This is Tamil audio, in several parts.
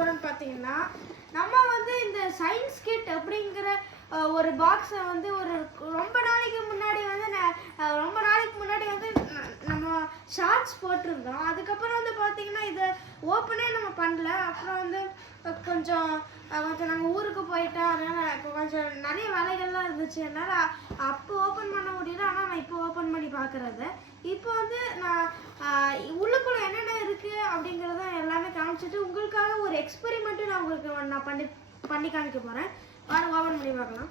போகிறோன்னு பார்த்தீங்கன்னா, நம்ம வந்து இந்த சயின்ஸ் கிட் அப்படிங்கிற ஒரு பாக்ஸை வந்து ரொம்ப நாளைக்கு முன்னாடி வந்து நம்ம ஷார்ட்ஸ் போட்டிருந்தோம். அதுக்கப்புறம் வந்து பார்த்தீங்கன்னா இதை ஓப்பனே நம்ம பண்ணல. அப்புறம் வந்து கொஞ்சம் நாங்கள் ஊருக்கு போயிட்டோம். அதனால் கொஞ்சம் நிறைய வேலைகள்லாம் இருந்துச்சு. என்னால் அப்போ ஓப்பன் பண்ண முடியல. ஆனால் நான் இப்போ ஓப்பன் பண்ணி பார்க்குறது. இப்போ வந்து நான் உள்ளுக்குள்ளே என்னென்ன இருக்குது அப்படிங்கிறத எல்லாமே காமிச்சிட்டு உங்களுக்காக ஒரு எக்ஸ்பெரிமெண்ட்டு நான் பண்ணி காமிக்க போகிறேன். வாங்க ஓப்பன் பண்ணி பார்க்கலாம்.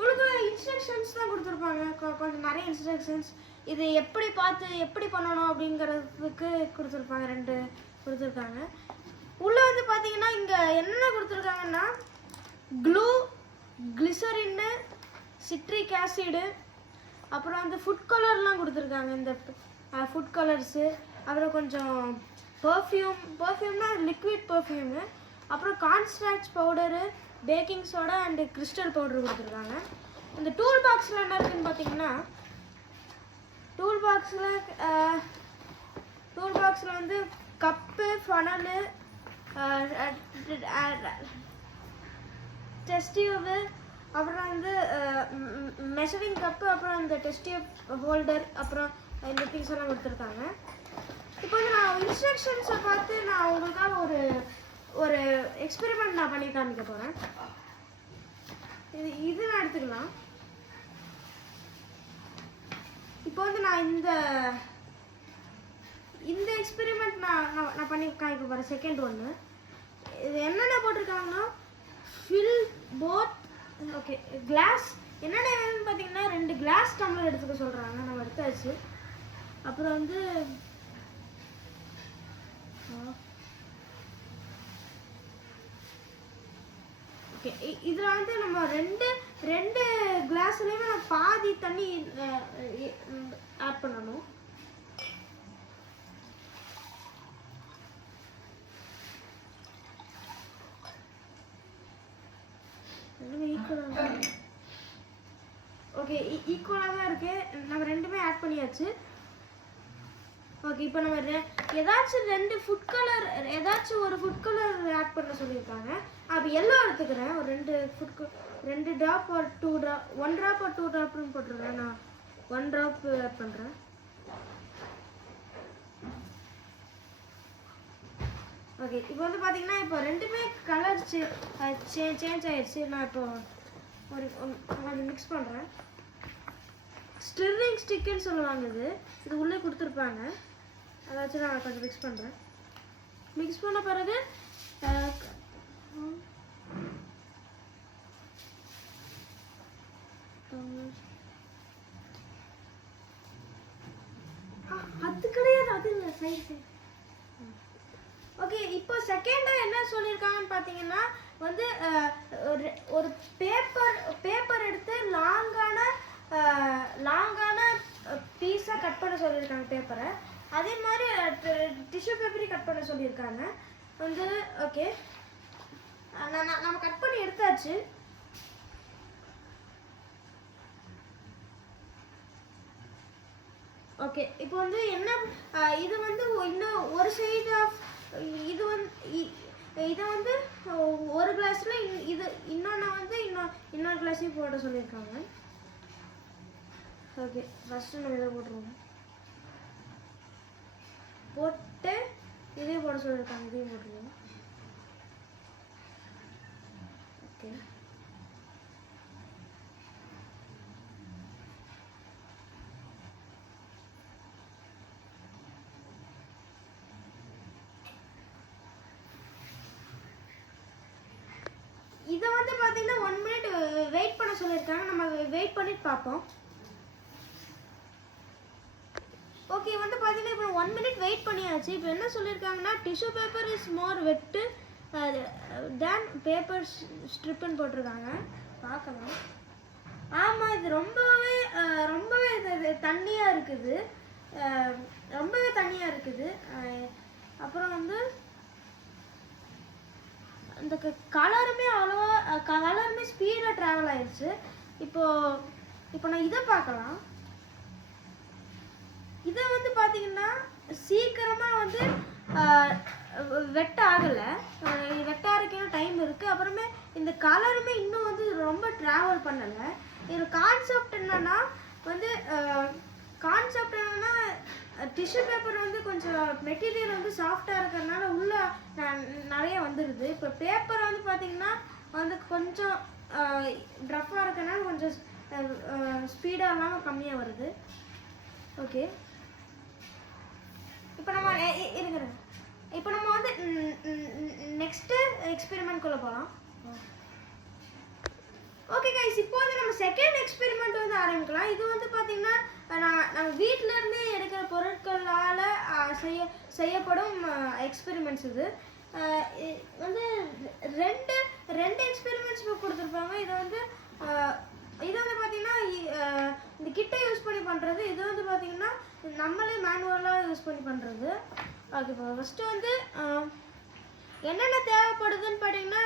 உங்களுக்கு இன்ஸ்ட்ரக்ஷன்ஸ் தான் கொடுத்துருப்பாங்க. கொஞ்சம் நிறைய இன்ஸ்ட்ரக்ஷன்ஸ். இது எப்படி பண்ணணும் அப்படிங்கிறதுக்கு கொடுத்துருப்பாங்க. 2 கொடுத்துருக்காங்க. உள்ளே வந்து பார்த்தீங்கன்னா இங்கே என்னென்ன கொடுத்துருக்காங்கன்னா க்ளூ, கிளிசரின்னு, சிட்ரிக் ஆசிடு, அப்புறம் வந்து ஃபுட் கலர்லாம் கொடுத்துருக்காங்க. இந்த ஃபுட் கலர்ஸு, அப்புறம் கொஞ்சம் பர்ஃப்யூம்னா லிக்விட் பர்ஃப்யூமு, அப்புறம் cornstarch powder, baking soda and crystal powder கொடுத்துருக்காங்க. இந்த டூல் பாக்ஸில் என்ன இருக்குதுன்னு பார்த்தீங்கன்னா, டூல் பாக்ஸில் வந்து கப்பு, ஃபனலு, டெஸ்ட் டியூபு, அப்புறம் வந்து மெஷரிங் கப்பு, அப்புறம் இந்த டெஸ்ட் டியூப் ஹோல்டர், அப்புறம் இந்த திங்ஸ் எல்லாம் கொடுத்துருக்காங்க. இப்போ வந்து நான் இன்ஸ்ட்ரக்ஷன்ஸை பார்த்து நான் உங்களுக்காக ஒரு எக்ஸ்பெரிமெண்ட் நான் பண்ணி காமிக்க போகிறேன். இது நான் எடுத்துக்கலாம். இப்போ வந்து நான் இந்த எக்ஸ்பெரிமெண்ட் நான் பண்ணி காமிக்க போகிறேன். செகண்ட் ஒன்று. இது என்னென்ன போட்டிருக்காங்கன்னா ஃபில் போத் ஓகே கிளாஸ். என்னென்ன வேணும்னு பார்த்தீங்கன்னா 2 கிளாஸ் டம்ளர் எடுத்துக்க சொல்கிறாங்க. நம்ம எடுத்தாச்சு. அப்புறம் வந்து ஓகே இதில் வந்து நம்ம ரெண்டு கிளாஸ்லேயுமே நம்ம பாதி தண்ணி ஆட் பண்ணணும். ஓகே ஈக்குவலாக தான் இருக்குது. நம்ம ரெண்டுமே ஆட் பண்ணியாச்சு. ஓகே இப்போ நம்ம ஏதாச்சும் ஒரு ஃபுட் கலர் ஆட் பண்ண சொல்லியிருக்காங்க. அப்போ எல்லோ எடுத்துக்கிறேன். ஒரு 2 ட்ராப் ஒரு 2 ட்ராப் 1 ட்ராப் ஒரு 2 ட்ராப்னு போட்டுருக்கேன். நான் 1 ட்ராப் ஆட் பண்ணுறேன். ஓகே இப்போ வந்து பார்த்தீங்கன்னா இப்போ ரெண்டுமே கலர் சேஞ்ச் ஆயிடுச்சு. நான் இப்போ கொஞ்சம் மிக்ஸ் பண்ணுறேன். ஸ்டிரிங் ஸ்டிக்குன்னு சொல்லுவாங்க. இது உள்ளே கொடுத்துருப்பாங்க. அதாச்சும் நான் கொஞ்சம் மிக்ஸ் பண்ணுறேன். மிக்ஸ் பண்ண பிறகு அது கிடையாது, அது இல்லை சைஸ். ஓகே இப்போ செகண்டாக என்ன சொல்லியிருக்காங்கன்னு பார்த்தீங்கன்னா வந்து ஒரு பேப்பர் எடுத்து லாங்கான பீஸாக கட் பண்ண சொல்லியிருக்காங்க பேப்பரை. அதே மாதிரி டிஷ்யூ பேப்பரையும் கட் பண்ண சொல்லியிருக்காங்க வந்து. ஓகே நம்ம கட் பண்ணி எடுத்தாச்சு. ஓகே இப்போ வந்து என்ன இது வந்து இன்னும் ஒரு சைடு ஆஃப் இதை வந்து ஒரு கிளாஸில் இன்னொன்று வந்து இன்னொரு கிளாஸையும் போட சொல்லியிருக்காங்க. ஓகே ஃபஸ்ட்டு நம்ம இதை போட்டுருவோம். போட்டு இதையும் போட சொல்லியிருக்காங்க. இதையும் போட்டுருவோம். ஓகே இதை வந்து பார்த்தீங்கன்னா 1 மினிட் வெயிட் பண்ண சொல்லியிருக்காங்க. நம்ம வெயிட் பண்ணிட்டு பார்ப்போம். ஓகே வந்து பார்த்தீங்கன்னா இப்போ 1 மினிட் வெயிட் பண்ணியாச்சு. இப்போ என்ன சொல்லியிருக்காங்கன்னா டிஷ்யூ பேப்பர் இஸ் மோர் வெட்டு தேன் பேப்பர் ஸ்ட்ரிப்புன்னு போட்டிருக்காங்க. பார்க்கலாம். ஆமாம் இது ரொம்பவே இது தண்ணியாக இருக்குது. ரொம்பவே தண்ணியாக இருக்குது. அப்புறம் வந்து இந்த கலருமே ஸ்பீடாக ட்ராவல் ஆயிடுச்சு. இப்போ நான் இதை பார்க்கலாம். இதை வந்து பார்த்தீங்கன்னா சீக்கிரமாக வந்து வெட் ஆகலை, வெட் ஆகிறதுக்கு டைம் இருக்குது. அப்புறமே இந்த கலருமே இன்னும் வந்து ரொம்ப ட்ராவல் பண்ணலை. இது கான்செப்ட் என்னன்னா வந்து டிஷ்யூ பேப்பர் வந்து கொஞ்சம் மெட்டீரியல் வந்து சாஃப்டாக இருக்கிறதுனால உள்ள நிறைய வந்துடுது. இப்போ பேப்பர் வந்து பார்த்தீங்கன்னா வந்து கொஞ்சம் ரஃப்பாக இருக்கிறதுனால கொஞ்சம் ஸ்பீடாக இல்லாமல் கம்மியாக வருது. ஓகே, இப்போ நம்ம இருக்கிறேன். இப்போ நம்ம வந்து நெக்ஸ்ட்டு எக்ஸ்பெரிமெண்ட்குள்ளே போகலாம். ஓகே கைஸ், இப்போ வந்து நம்ம செகண்ட் எக்ஸ்பெரிமெண்ட் வந்து ஆரம்பிக்கலாம். இது வந்து பார்த்தீங்கன்னா நம்ம வீட்டில இருந்தே எடுக்கிற பொருட்களால் செய்யப்படும் எக்ஸ்பெரிமெண்ட்ஸ். இது வந்து ரெண்டு எக்ஸ்பெரிமெண்ட்ஸ் கொடுத்துருப்பாங்க. இது வந்து பார்த்தீங்கன்னா இந்த கிட்டை யூஸ் பண்ணி பண்ணுறது. இது வந்து பார்த்தீங்கன்னா நம்மளே மேனுவலாக யூஸ் பண்ணி பண்ணுறது. ஓகே, இப்போ ஃபஸ்ட்டு வந்து என்னென்ன தேவைப்படுதுன்னு பார்த்தீங்கன்னா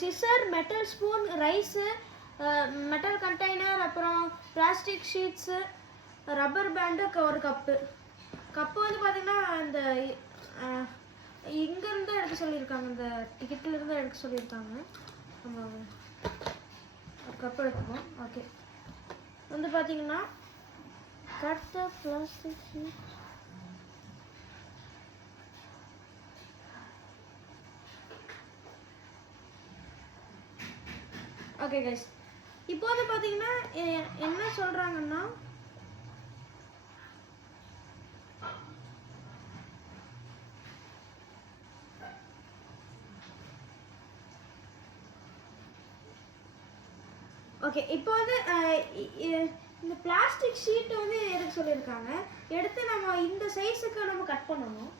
scissor, metal spoon, rice, metal container, அப்புறம் பிளாஸ்டிக் ஷீட்ஸு, ரப்பர் பேண்டு, ஒரு கப்பு வந்து பார்த்தீங்கன்னா இந்த இங்கேருந்து எடுக்க சொல்லியிருக்காங்க, இந்த டிக்கெட்லேருந்து எடுக்க சொல்லியிருக்காங்க. நம்ம ஒரு கப்பு எடுத்துப்போம். ஓகே, வந்து பார்த்தீங்கன்னா cut the plastic sheet. Okay guys, இப்போ வந்து பார்த்தீங்கன்னா என்ன சொல்கிறாங்கன்னா ஓகே, இப்போ வந்து இந்த பிளாஸ்டிக் ஷீட் வந்து எடுக்க சொல்லியிருக்காங்க. எடுத்து நம்ம இந்த சைஸுக்கு நம்ம கட் பண்ணணும்.